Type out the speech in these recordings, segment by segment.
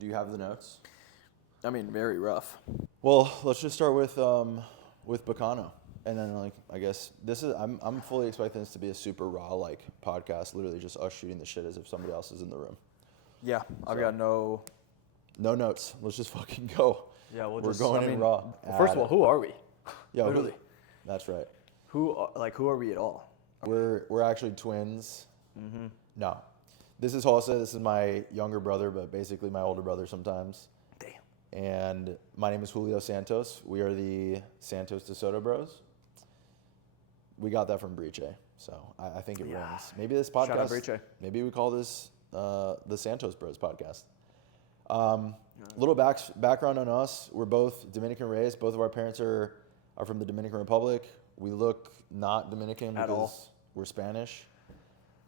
Do you have the notes? I mean, very rough. Well, let's just start with BKNO. And then, like, I guess I'm fully expecting this to be a super raw, like, podcast, literally just us shooting the shit as if somebody else is in the room. Yeah, I've got no notes. Let's just fucking go. Yeah, we're going in raw. First of all, who are we? Yeah, literally. That's right. Who are we at all? We're actually twins. Mm-hmm. No, this is Jose. This is my younger brother, but basically my older brother sometimes. Damn. And my name is Julio Santos. We are the Santos-De Bros. We got that from Briche, so I think it rings. Maybe this podcast. Shout out Briche. Maybe we call this the Santos Bros podcast. Little background on us. We're both Dominican raised. Both of our parents are from the Dominican Republic. We look not Dominican at because all. We're Spanish.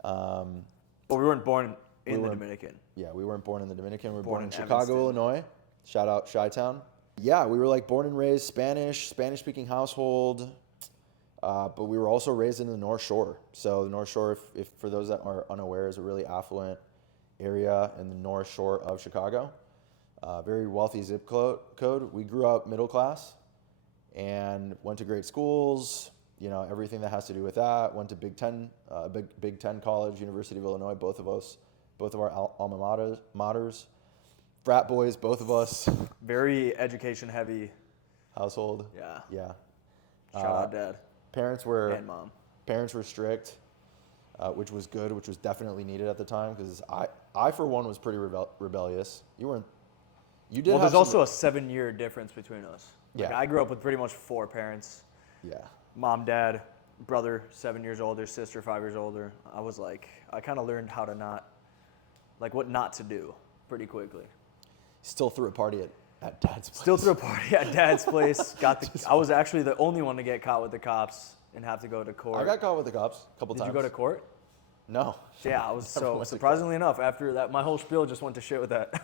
Well, we weren't born in the Dominican. Yeah, we weren't born in the Dominican. We were born in Chicago, Evanston. Illinois. Shout out Chi-Town. Yeah, we were like born and raised Spanish-speaking household. But we were also raised in the North Shore. So the North Shore, if for those that are unaware, is a really affluent area in the North Shore of Chicago. Very wealthy zip code. We grew up middle class and went to great schools. You know, everything that has to do with that. Went to Big Ten college, University of Illinois. Both of our alma maters. Frat boys, both of us. Very education heavy household. Yeah. Shout out dad. Parents were and mom. Parents were strict, which was good, which was definitely needed at the time because I for one was pretty rebellious. You weren't. You did. Well, there's also a 7-year difference between us. Like, Yeah. I grew up with pretty much 4 parents. Yeah. Mom, dad, brother 7 years older, sister 5 years older. I kind of learned how to what not to do pretty quickly. Still threw a party at dad's place. Still threw a party at dad's place. I was actually the only one to get caught with the cops and have to go to court. I got caught with the cops a couple times. Did you go to court? No. Yeah, I was surprisingly enough, after that, my whole spiel just went to shit with that.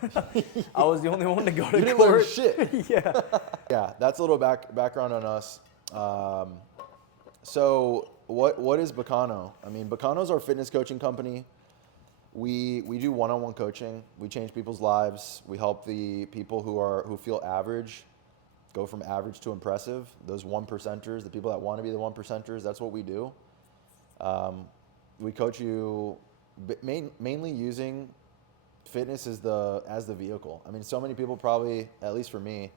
I was the only one to go to court. You didn't learn shit. Yeah. Yeah, that's a little background on us. So what is BKNO? I mean, BKNO is our fitness coaching company. We do one-on-one coaching. We change people's lives. We help the people who feel average go from average to impressive. Those 1%ers, the people that want to be the 1%ers, that's what we do. We coach you mainly using fitness as the vehicle. I mean, so many people probably, at least for me,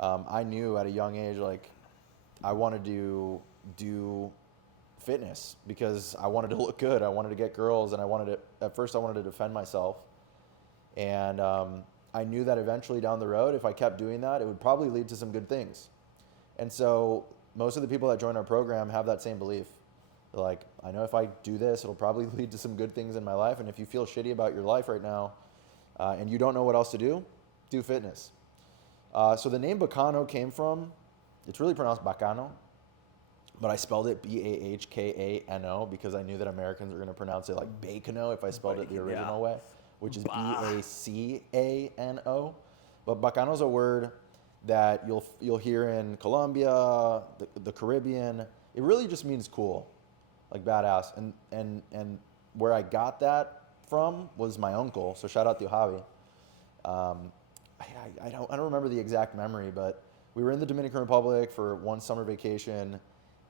I knew at a young age, like, I wanted to do fitness because I wanted to look good. I wanted to get girls, and at first I wanted to defend myself. And I knew that eventually down the road, if I kept doing that, it would probably lead to some good things. And so most of the people that join our program have that same belief. They're like, I know if I do this, it'll probably lead to some good things in my life. And if you feel shitty about your life right now and you don't know what else to do fitness. So the name BKNO came from, it's really pronounced Bacano, but I spelled it BAHKANO because I knew that Americans were going to pronounce it like BKNO if I spelled it the original way, which is BACANO. But Bacano is a word that you'll hear in Colombia, the Caribbean. It really just means cool, like badass. And where I got that from was my uncle. So shout out to Javi. I don't remember the exact memory, but we were in the Dominican Republic for one summer vacation,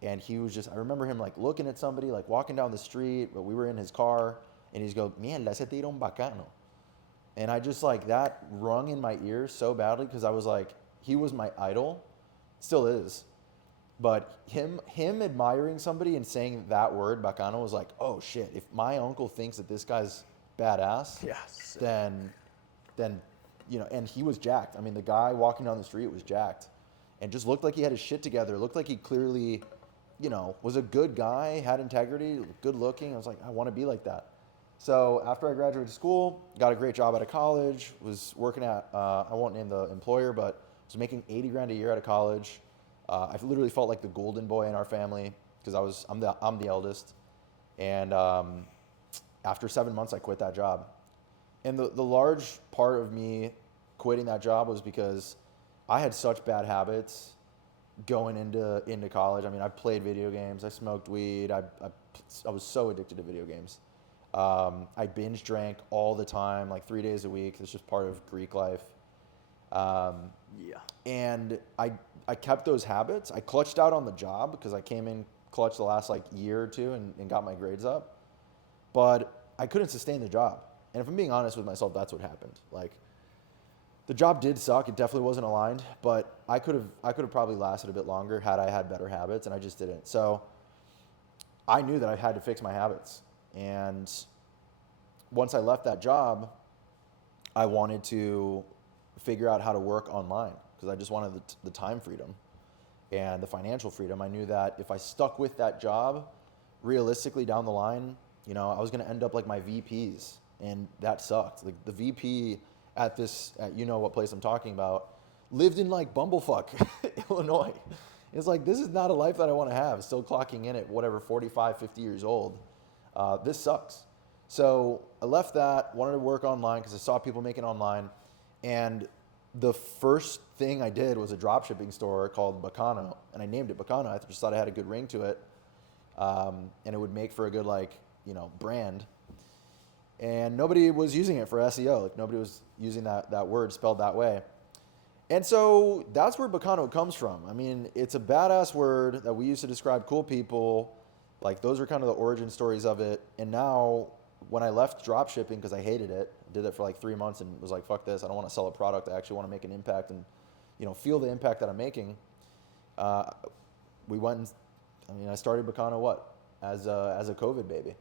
and he was just, I remember him like looking at somebody, like walking down the street, but we were in his car, and he's go, mierda, ese tira un bacano. And I just like, that rung in my ears so badly because I was like, he was my idol, still is. But him admiring somebody and saying that word, bacano, was like, oh shit, if my uncle thinks that this guy's badass, yes, then, you know, and he was jacked. I mean, the guy walking down the street was jacked and just looked like he had his shit together. Looked like he clearly, you know, was a good guy, had integrity, good looking. I was like, I want to be like that. So after I graduated school, got a great job out of college, was working at, I won't name the employer, but was making $80,000 a year out of college. I literally felt like the golden boy in our family because I'm the eldest. And after 7 months, I quit that job. And the large part of me quitting that job was because I had such bad habits going into college. I mean, I played video games, I smoked weed, I was so addicted to video games. I binge drank all the time, like 3 days a week. It's just part of Greek life. Yeah. And I kept those habits. I clutched out on the job because I came in clutch the last like year or two and got my grades up. But I couldn't sustain the job. And if I'm being honest with myself, that's what happened. Like, the job did suck. It definitely wasn't aligned, but I could have probably lasted a bit longer had I had better habits, and I just didn't. So I knew that I had to fix my habits. And once I left that job, I wanted to figure out how to work online because I just wanted the time freedom and the financial freedom. I knew that if I stuck with that job, realistically down the line, I was going to end up like my VPs, and that sucked. Like the VP at what place I'm talking about, lived in like Bumblefuck, Illinois. It's like, this is not a life that I want to have. Still clocking in at whatever, 45, 50 years old. This sucks. So I left that, wanted to work online because I saw people making online. And the first thing I did was a drop shipping store called BKNO. And I named it BKNO. I just thought it had a good ring to it. And it would make for a good brand. And nobody was using it for SEO. Like nobody was using that word spelled that way. And so that's where BKNO comes from. I mean, it's a badass word that we used to describe cool people. Like those are kind of the origin stories of it. And now when I left drop shipping because I hated it, did it for like 3 months and was like, fuck this. I don't want to sell a product. I actually want to make an impact and, feel the impact that I'm making. We went and, I started BKNO as a COVID baby.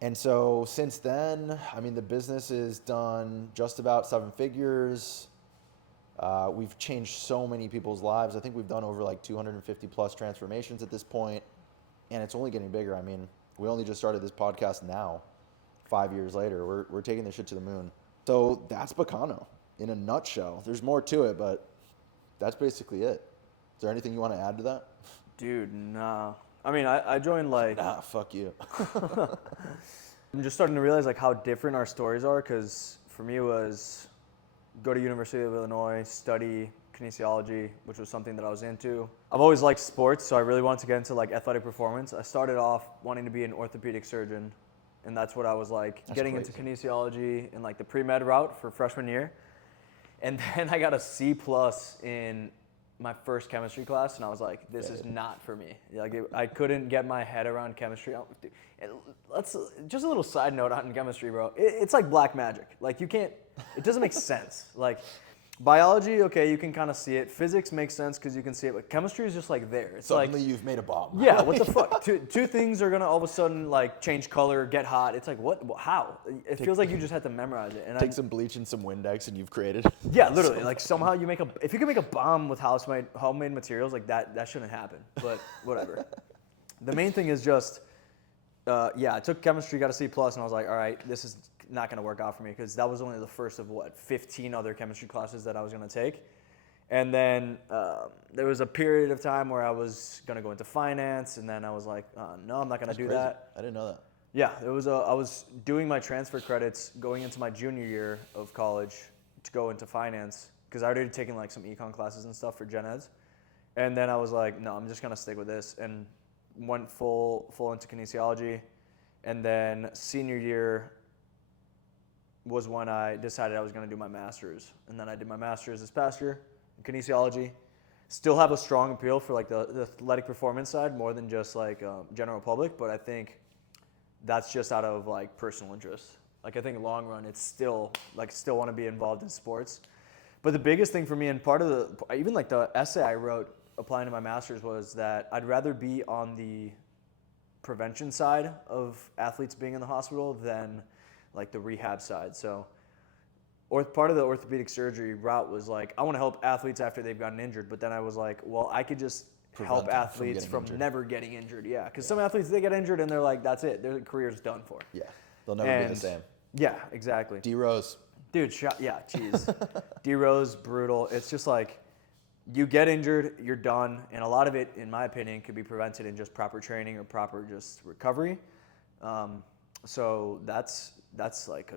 And so since then, the business is done just about 7 figures. We've changed so many people's lives. I think we've done over like 250 plus transformations at this point, and it's only getting bigger. We only just started this podcast now, 5 years later. We're taking this shit to the moon. So that's BKNO in a nutshell. There's more to it, but that's basically it. Is there anything you want to add to that? Dude, nah. I joined like... Nah, fuck you. I'm just starting to realize like how different our stories are, because for me it was go to University of Illinois, study kinesiology, which was something that I was into. I've always liked sports, so I really wanted to get into like athletic performance. I started off wanting to be an orthopedic surgeon, and that's what I was like getting into kinesiology in like the pre-med route for freshman year. And then I got a C+ in my first chemistry class, and I was like, this is not for me. I couldn't get my head around chemistry. And just a little side note on chemistry, bro. It's like black magic. Like it doesn't make sense. Like biology, okay, you can kind of see it. Physics makes sense because you can see it, but chemistry is just like there. It's suddenly you've made a bomb. Yeah, what the fuck? Two things are gonna all of a sudden like change color, get hot. It's like what? How? It feels like you just had to memorize it. And take some bleach and some Windex, and you've created. Yeah, literally. Like somehow if you can make a bomb with homemade materials, like that shouldn't happen. But whatever. The main thing is just, I took chemistry, got a C+, and I was like, all right, this is not going to work out for me, because that was only the first of 15 other chemistry classes that I was going to take. And then there was a period of time where I was going to go into finance, and then I was like, no, I'm not going to do crazy. that. I didn't know that. Yeah, I was doing my transfer credits going into my junior year of college to go into finance, because I already taken like some econ classes and stuff for gen eds. And then I was like, no, I'm just going to stick with this, and went full into kinesiology. And then senior year was when I decided I was going to do my master's. And then I did my master's this past year in kinesiology. Still have a strong appeal for like the athletic performance side more than just like general public, but I think that's just out of like personal interest. Like I think long run, it's still want to be involved in sports. But the biggest thing for me, and part of even like the essay I wrote applying to my master's, was that I'd rather be on the prevention side of athletes being in the hospital than like the rehab side. So part of the orthopedic surgery route was like, I want to help athletes after they've gotten injured. But then I was like, well, I could just help athletes from never getting injured. Yeah, because some athletes, they get injured and they're like, that's it. Their career's done for. Yeah, they'll never be the same. Yeah, exactly. D Rose. Dude, jeez. D Rose, brutal. It's just like, you get injured, you're done. And a lot of it, in my opinion, could be prevented in just proper training or proper just recovery. So that's like,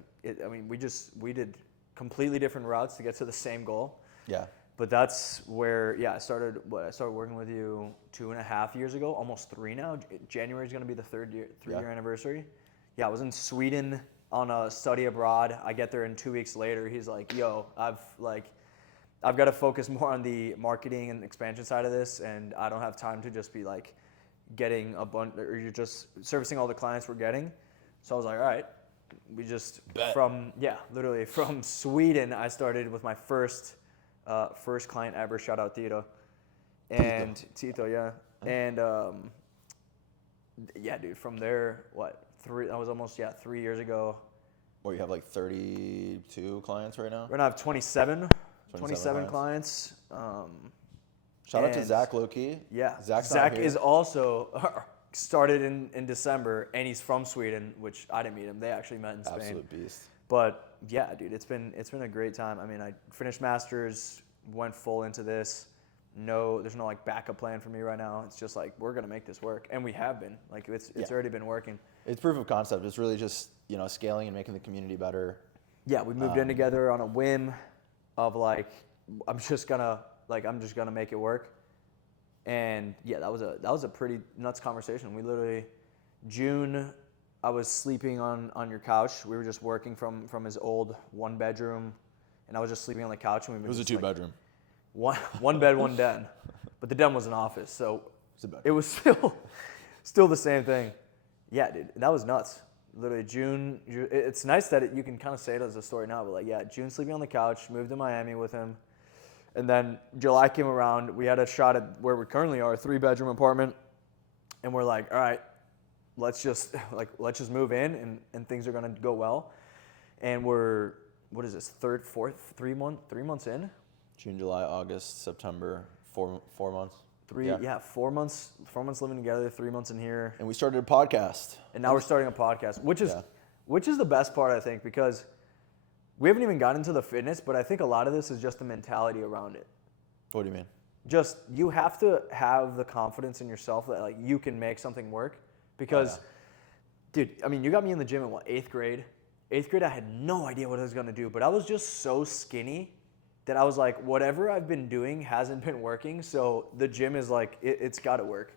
we did completely different routes to get to the same goal. Yeah. But that's where, I started working with you 2.5 years ago, almost 3 now. January is going to be the 3 year anniversary. I was in Sweden on a study abroad. I get there, and 2 weeks later, he's like, "Yo, I've got to focus more on the marketing and expansion side of this, and I don't have time to just be like getting a bunch, or you're just servicing all the clients we're getting." So I was like, "All right." We just literally from Sweden, I started with my first client ever. Shout out Tito. And Tito, yeah. And dude, from there, that was almost 3 years ago. Well, you have like 32 clients right now? Right now I have 27 clients. Shout out to Zach Loki. Yeah. Zach is also started in December, and he's from Sweden, which I didn't meet him. They actually met in Spain. Absolute beast. But yeah, dude, it's been a great time. I mean, I finished masters, went full into this. There's no like backup plan for me right now. It's just like we're gonna make this work, and we have been. Like it's already been working. It's proof of concept. It's really just scaling and making the community better. Yeah, we moved in together on a whim, of like I'm just gonna make it work. And yeah, that was a pretty nuts conversation. We literally, June, I was sleeping on your couch. We were just working from his old 1-bedroom, and I was just sleeping on the couch. And it was a 2-bedroom. One bed, one den, but the den was an office, so it was still the same thing. Yeah, dude, that was nuts. Literally June. It's nice that you can kind of say it as a story now, but like June sleeping on the couch, moved to Miami with him. And then July came around. We had a shot at where we currently are, a 3-bedroom apartment, and we're like, all right, let's just move in, and things are gonna go well. And we're, what is this, 3 months in? June, July, August, September, 4 months. 4 months. 4 months living together, 3 months in here. And we started a podcast. And now we're starting a podcast, which is the best part, I think, because we haven't even gotten into the fitness, but I think a lot of this is just the mentality around it. What do you mean? Just, you have to have the confidence in yourself that like you can make something work. Because, dude, I mean, you got me in the gym in 8th grade? 8th grade, I had no idea what I was gonna do, but I was just so skinny that I was like, whatever I've been doing hasn't been working, so the gym is like, it's gotta work.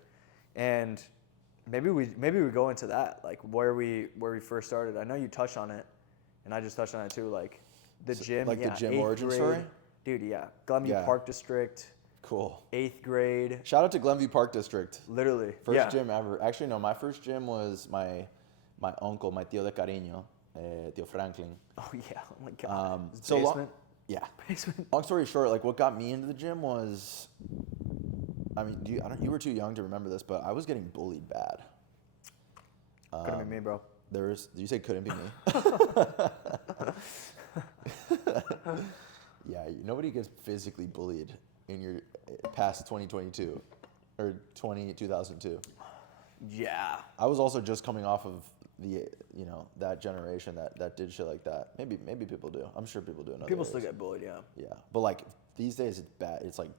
And maybe we go into that, like where we first started. I know you touched on it, and I just touched on it too, like the gym. Like the gym origin story? Dude, yeah. Glenview Park District. Cool. 8th grade. Shout out to Glenview Park District. Literally. First gym ever. Actually, no, my first gym was my uncle, my tío de cariño, Tío Franklin. Oh yeah, oh my God. Basement? Basement. Long story short, like what got me into the gym was, I mean, you were too young to remember this, but I was getting bullied bad. Couldn't be me, bro. Did you say couldn't be me? Yeah, nobody gets physically bullied in your past 2022 or 2002. Yeah. I was also just coming off of that generation that did shit like that. Maybe people do. I'm sure people do. People still get bullied, yeah. Yeah, but like these days it's bad. It's like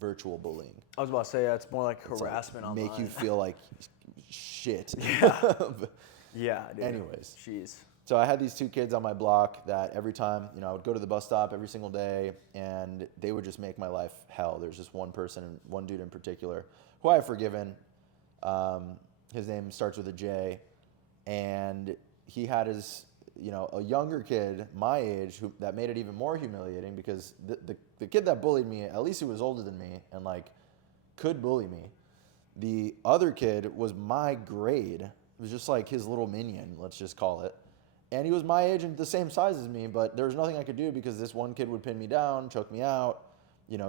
virtual bullying. I was about to say it's more like harassment online. Make you feel like shit. Yeah. Yeah, dude. Anyways. Jeez. So I had these 2 kids on my block that every time, I would go to the bus stop every single day, and they would just make my life hell. There's just one dude in particular, who I have forgiven. His name starts with a J, and he had his, a younger kid my age that made it even more humiliating because the kid that bullied me, at least he was older than me and like could bully me. The other kid was my grade. It was just like his little minion, let's just call it. And he was my age and the same size as me, but there was nothing I could do because this one kid would pin me down, choke me out,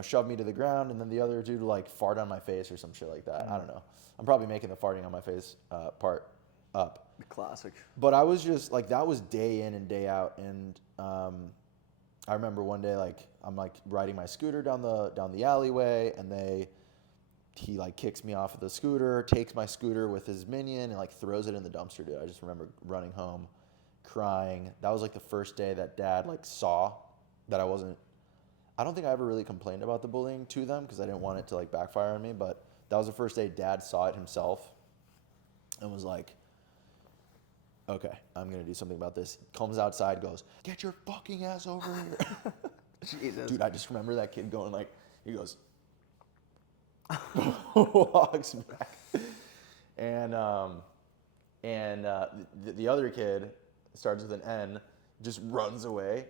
shove me to the ground, and then the other dude would like fart on my face or some shit like that. I don't know. I'm probably making the farting on my face part up. Classic. But I was just like, that was day in and day out. And I remember one day, like I'm like riding my scooter down the alleyway, and he like kicks me off of the scooter, takes my scooter with his minion, and like throws it in the dumpster, dude. I just remember running home, crying. That was like the first day that Dad like saw that I don't think I ever really complained about the bullying to them because I didn't want it to like backfire on me, but that was the first day Dad saw it himself and was like, okay, I'm going to do something about this. Comes outside, goes, get your fucking ass over here. Jesus. Dude, I just remember that kid going like, he goes, walks back. And And the other kid starts with an N, just runs away.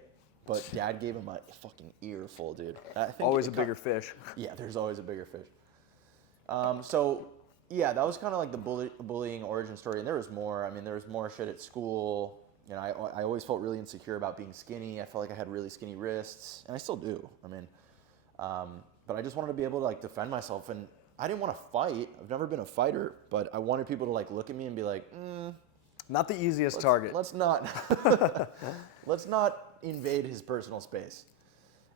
But dad gave him a fucking earful, dude. I think Always a bigger fish. Yeah, there's always a bigger fish. So yeah, that was kind of like the bullying origin story, and there was more. I mean, there was more shit at school. You know, I always felt really insecure about being skinny. I felt like I had really skinny wrists, and I still do. I mean, but I just wanted to be able to like defend myself, and I didn't want to fight. I've never been a fighter, but I wanted people to like look at me and be like, Not the easiest target. let's not invade his personal space.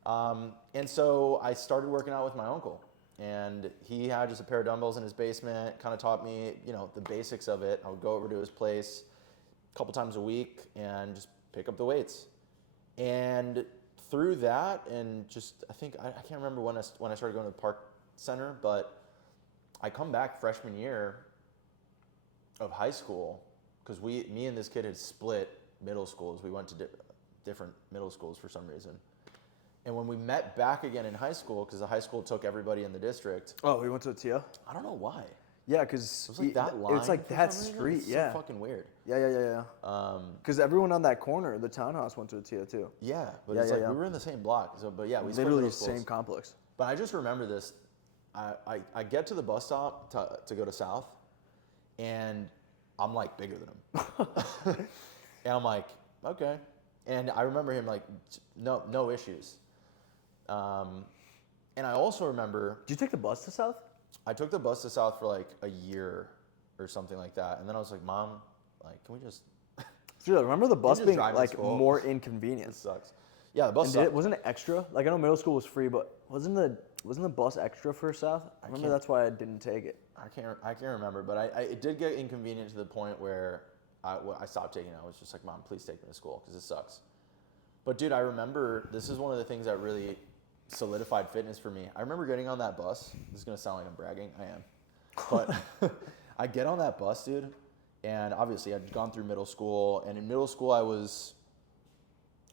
And so I started working out with my uncle, and he had just a pair of dumbbells in his basement, kind of taught me, you know, the basics of it. I would go over to his place a couple times a week and just pick up the weights. And through that, and just, I think, I can't remember when I started going to the park center, but I come back freshman year of high school, because me and this kid had split middle schools. We went to different middle schools for some reason. And when we met back again in high school, because the high school took everybody in the district. Oh, we went to a TIA? I don't know why. Yeah, because it was like that line. It's like that street, it's yeah. so fucking weird. Yeah. Because everyone on that corner, the townhouse, went to a TIA too. Yeah, but it's like we were in the same block. So, but yeah, we split literally middle schools. same complex. But I just remember this. I get to the bus stop to go to South, and I'm like bigger than him. And I'm like, okay. And I remember him like, no issues. And I also remember. Did you take the bus to South? I took the bus to South for like a year or something like that. And then I was like, Mom, like, can we just. Dude, I remember the bus being drive to like school? more inconvenient. It sucks. Yeah, the bus And sucked. wasn't it extra? Like, I know middle school was free, but wasn't the bus extra for South? I remember that's why I didn't take it. I can't remember, but it did get inconvenient to the point where I stopped taking it. I was just like, Mom, please take me to school because it sucks. But dude, I remember this is one of the things that really solidified fitness for me. I remember getting on that bus. This is gonna sound like I'm bragging. I am, but I get on that bus, dude, and obviously I'd gone through middle school, and in middle school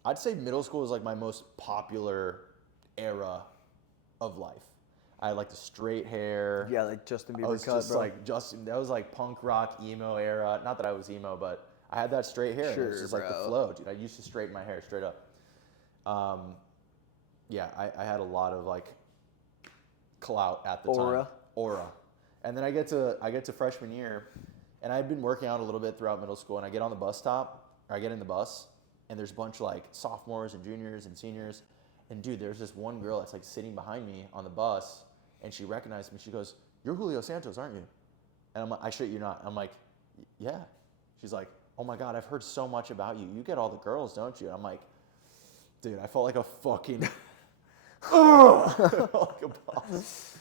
I'd say middle school was like my most popular era of life. I had like the straight hair. Yeah, like Justin Bieber I was cut, just bro. like that was like punk rock emo era. Not that I was emo, but I had that straight hair. It was just like the flow, dude. I used to straighten my hair straight up. Yeah, I had a lot of like clout at the time. Aura. And then I get to freshman year, and I had been working out a little bit throughout middle school, and I get on the bus stop, or I get in the bus, and there's a bunch of like sophomores and juniors and seniors, and dude, there's this one girl that's like sitting behind me on the bus, and she recognized me. She goes, "You're Julio Santos, aren't you?" And I'm like, "I shit you not." I'm like, "Yeah." She's like, "Oh my God, I've heard so much about you. You get all the girls, don't you?" And I'm like, dude, I felt like a fucking, like a boss.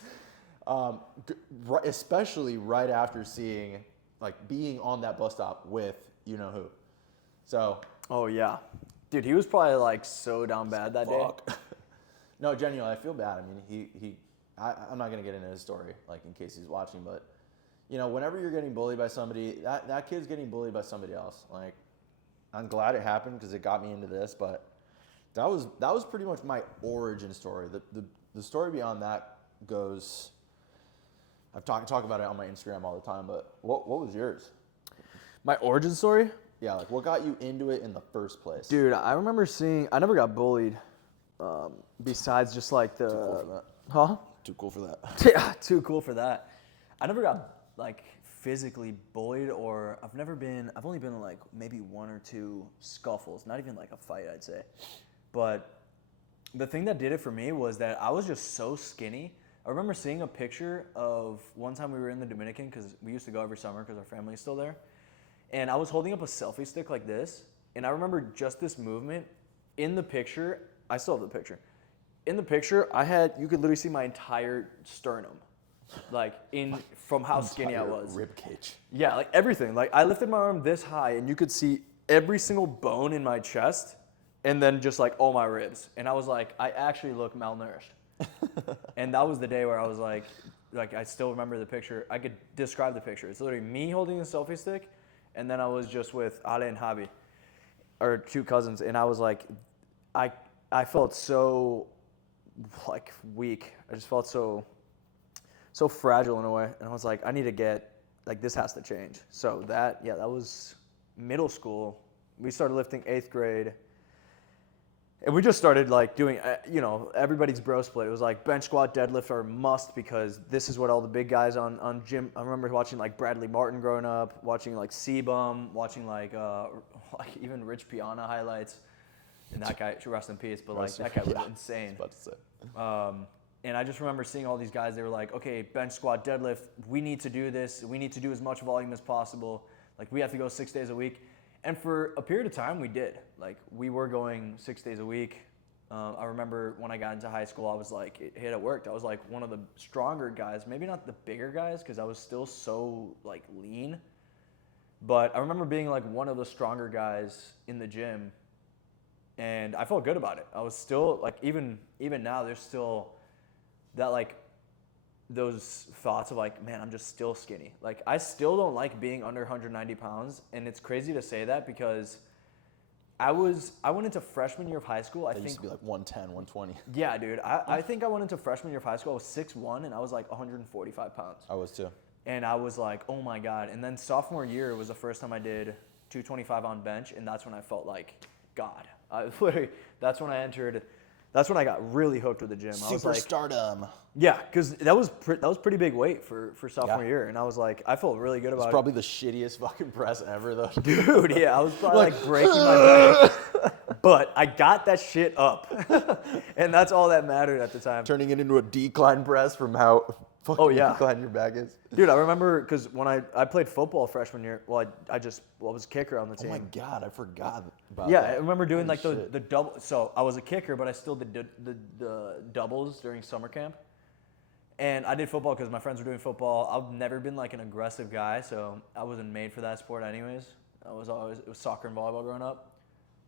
Especially right after seeing, like, being on that bus stop with you know who. So. Oh yeah, dude, he was probably like so down bad that day. No, genuinely, I feel bad. I mean, I'm not gonna get into his story, like in case he's watching, but you know, whenever you're getting bullied by somebody, that kid's getting bullied by somebody else. Like, I'm glad it happened because it got me into this, but that was pretty much my origin story. The story beyond that goes. I've talk about it on my Instagram all the time, but what was yours? My origin story? Yeah, like what got you into it in the first place? Dude, I remember I never got bullied. Besides just like the. Too cool for that. Huh? Too cool for that. Yeah, too cool for that. I never got like physically bullied, or I've only been in like maybe one or two scuffles, not even like a fight, I'd say. But the thing that did it for me was that I was just so skinny. I remember seeing a picture of one time we were in the Dominican, because we used to go every summer because our family's still there. And I was holding up a selfie stick like this, and I remember just this movement. In the picture, I still have the picture. In the picture, you could literally see my entire sternum, like from how skinny I was. Rib cage. Yeah, like everything. Like I lifted my arm this high, and you could see every single bone in my chest, and then just like all my ribs. And I was like, I actually look malnourished. And that was the day where I was like I still remember the picture. I could describe the picture. It's literally me holding the selfie stick, and then I was just with Ale and Javi, or two cousins, and I was like, I felt so like weak. I just felt so fragile in a way, and I was like, I need to get like this has to change. So that was middle school. We started lifting 8th grade. And we just started like doing, everybody's bro split. It was like bench, squat, deadlift are a must because this is what all the big guys on gym. I remember watching like Bradley Martin growing up, watching like C-Bum, watching like even Rich Piana highlights. And that guy, rest in peace, but like that guy was insane. I was about to say. And I just remember seeing all these guys. They were like, okay, bench, squat, deadlift. We need to do this. We need to do as much volume as possible. Like we have to go 6 days a week. And for a period of time, we did. Like, we were going 6 days a week. I remember when I got into high school, I was like, it worked. I was like one of the stronger guys. Maybe not the bigger guys, because I was still so, like, lean. But I remember being, like, one of the stronger guys in the gym. And I felt good about it. I was still, like, even now, there's still that, like, those thoughts of like, man, I'm just still skinny. Like, I still don't like being under 190 pounds. And it's crazy to say that because I went into freshman year of high school. I think used to be like 110, 120. Yeah, dude. I think I went into freshman year of high school. I was 6'1", and I was like 145 pounds. I was too. And I was like, oh my God. And then sophomore year was the first time I did 225 on bench. And that's when I felt like God. That's when I got really hooked with the gym. I was like, Superstardom. yeah, because that was pretty big weight for sophomore year, and I was like, I felt really good about it. It's probably the shittiest fucking press ever, though. Dude, yeah, I was probably like breaking my back, but I got that shit up, and that's all that mattered at the time. Turning it into a decline press from how fucking decline your back is. Dude, I remember because when I played football freshman year, well, I was kicker on the team. Oh my God, I forgot about Yeah, that. I remember doing like the double. So I was a kicker, but I still did the doubles during summer camp. And I did football because my friends were doing football. I've never been like an aggressive guy, so I wasn't made for that sport anyways. It was soccer and volleyball growing up.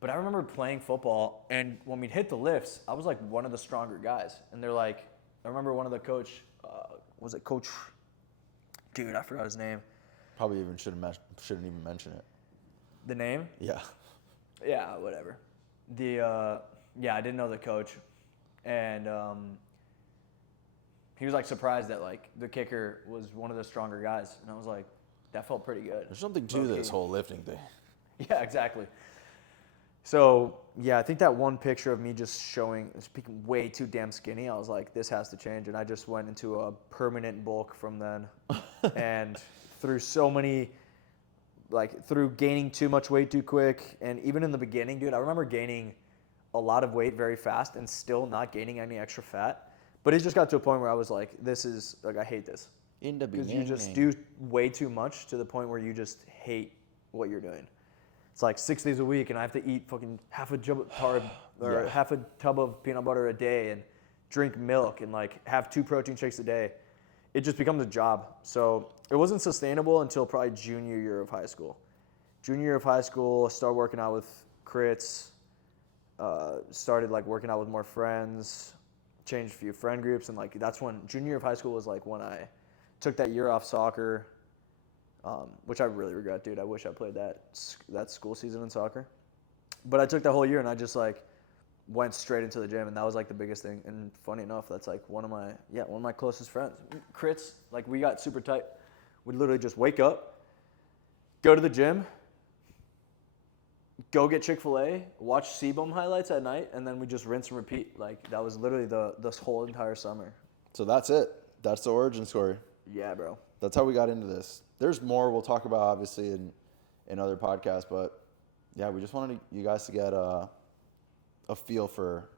But I remember playing football, and when we'd hit the lifts, I was like one of the stronger guys. And they're like, I remember one of the coach, was it Coach? Dude, I forgot his name. Probably even shouldn't even mention it. The name? Yeah. Yeah, whatever. I didn't know the coach, and he was like surprised that like the kicker was one of the stronger guys, and I was like, that felt pretty good. There's something to this whole lifting thing. Yeah, exactly. So yeah, I think that one picture of me just speaking way too damn skinny, I was like, this has to change, and I just went into a permanent bulk from then, and through gaining too much weight too quick, and even in the beginning, dude, I remember gaining a lot of weight very fast and still not gaining any extra fat. But it just got to a point where I was like, this is, like, I hate this. In the beginning. Because you just do way too much to the point where you just hate what you're doing. It's like 6 days a week, and I have to eat fucking half a tub of peanut butter a day and drink milk and, like, have 2 protein shakes a day. It just becomes a job. So it wasn't sustainable until probably junior year of high school. Junior year of high school, I started working out with crits, started, like, working out with more friends, changed a few friend groups, and like that's when junior year of high school was like when I took that year off soccer, which I really regret, dude. I wish I played that school season in soccer, but I took that whole year and I just like went straight into the gym, and that was like the biggest thing. And funny enough, that's like one of my closest friends. Crits, like we got super tight. We'd literally just wake up, go to the gym, go get Chick-fil-A, watch C-Bum highlights at night, and then we just rinse and repeat. Like, that was literally this whole entire summer. So that's it. That's the origin story. Yeah, bro. That's how we got into this. There's more we'll talk about, obviously, in other podcasts, but, yeah, we just wanted you guys to get a feel for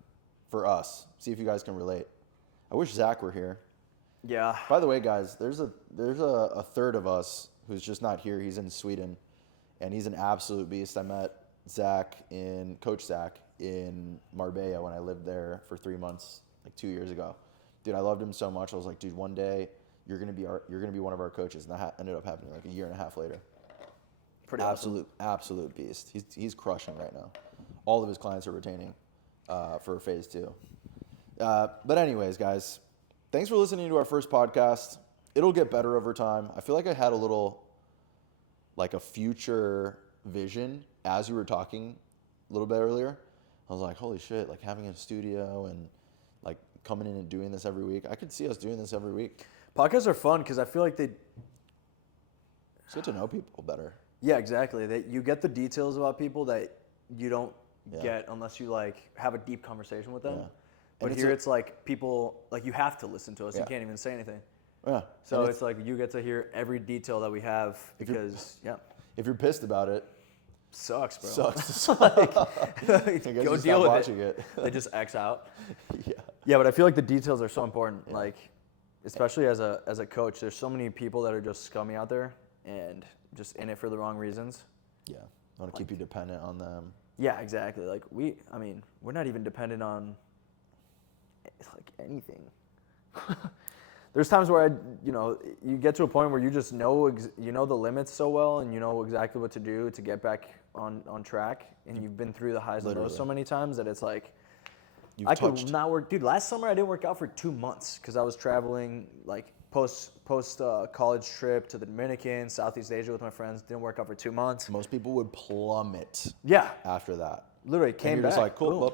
us, see if you guys can relate. I wish Zach were here. Yeah. By the way, guys, there's a third of us who's just not here. He's in Sweden, and he's an absolute beast. I met Coach Zach in Marbella when I lived there for 3 months, like 2 years ago. Dude, I loved him so much. I was like, dude, one day you're gonna be one of our coaches, and that ended up happening like a year and a half later. Pretty absolute beast. He's crushing right now. All of his clients are retaining for phase 2. But anyways, guys, thanks for listening to our first podcast. It'll get better over time. I feel like I had a little, like a future vision as you were talking a little bit earlier. I was like, holy shit, like having a studio and like coming in and doing this every week. I could see us doing this every week. Podcasts are fun because I feel like Just get to know people better. Yeah, exactly. That you get the details about people that you don't Yeah. get unless you like have a deep conversation with them. Yeah. But it's here it's like people like you have to listen to us. You Yeah. can't even say anything. Yeah. So And it's like you get to hear every detail that we have because if you're pissed about it, sucks, bro. sucks. Go deal with watching it. They just X out. Yeah. Yeah, but I feel like the details are so important. Like, especially as a coach, there's so many people that are just scummy out there and just in it for the wrong reasons. Yeah. I want to keep you dependent on them. Yeah, exactly. Like we're not even dependent on like anything. There's times where you get to a point where you just know the limits so well and you know exactly what to do to get back on track, and you've been through the highs and lows so many times that it's like could not work. Dude, last summer I didn't work out for 2 months because I was traveling like post college trip to the Dominican, Southeast Asia with my friends. Didn't work out for 2 months. Most people would plummet. Yeah. After that. Literally came back. Just like, cool. Boom.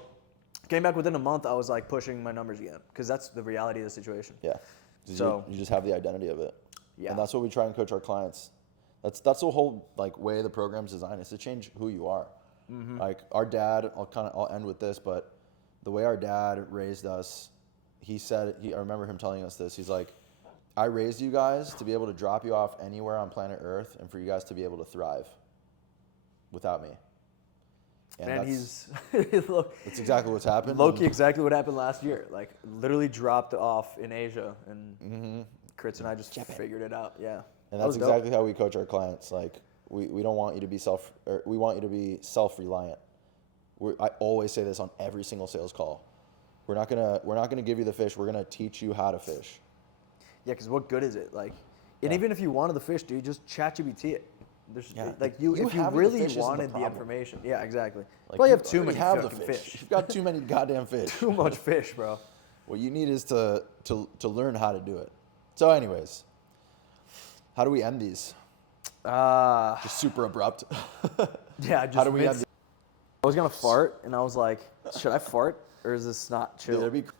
Came back within a month. I was like pushing my numbers again because that's the reality of the situation. Yeah. So you just have the identity of it. Yeah. And that's what we try and coach our clients. That's the whole like way the program's designed is to change who you are. Mm-hmm. Like our dad, I'll end with this, but the way our dad raised us, I remember him telling us this. He's like, I raised you guys to be able to drop you off anywhere on planet Earth and for you guys to be able to thrive without me. And he's that's exactly what's happened. Low-key exactly what happened last year. Like literally dropped off in Asia, and Kritz and I just figured it out. Yeah, and that's exactly how we coach our clients. Like we don't want you to be we want you to be self-reliant. I always say this on every single sales call. We're not gonna give you the fish. We're gonna teach you how to fish. Yeah, because what good is it? Like, and even if you wanted the fish, dude, just ChatGPT it. There's if you really wanted the information. Yeah, exactly. Like, well, you have too many fucking fish. You've got too many goddamn fish. Too much fish, bro. What you need is to learn how to do it. So, anyways, how do we end these? Just super abrupt. Yeah, just how do we end? I was gonna fart, and I was like, should I fart or is this not chill? Dude, that'd be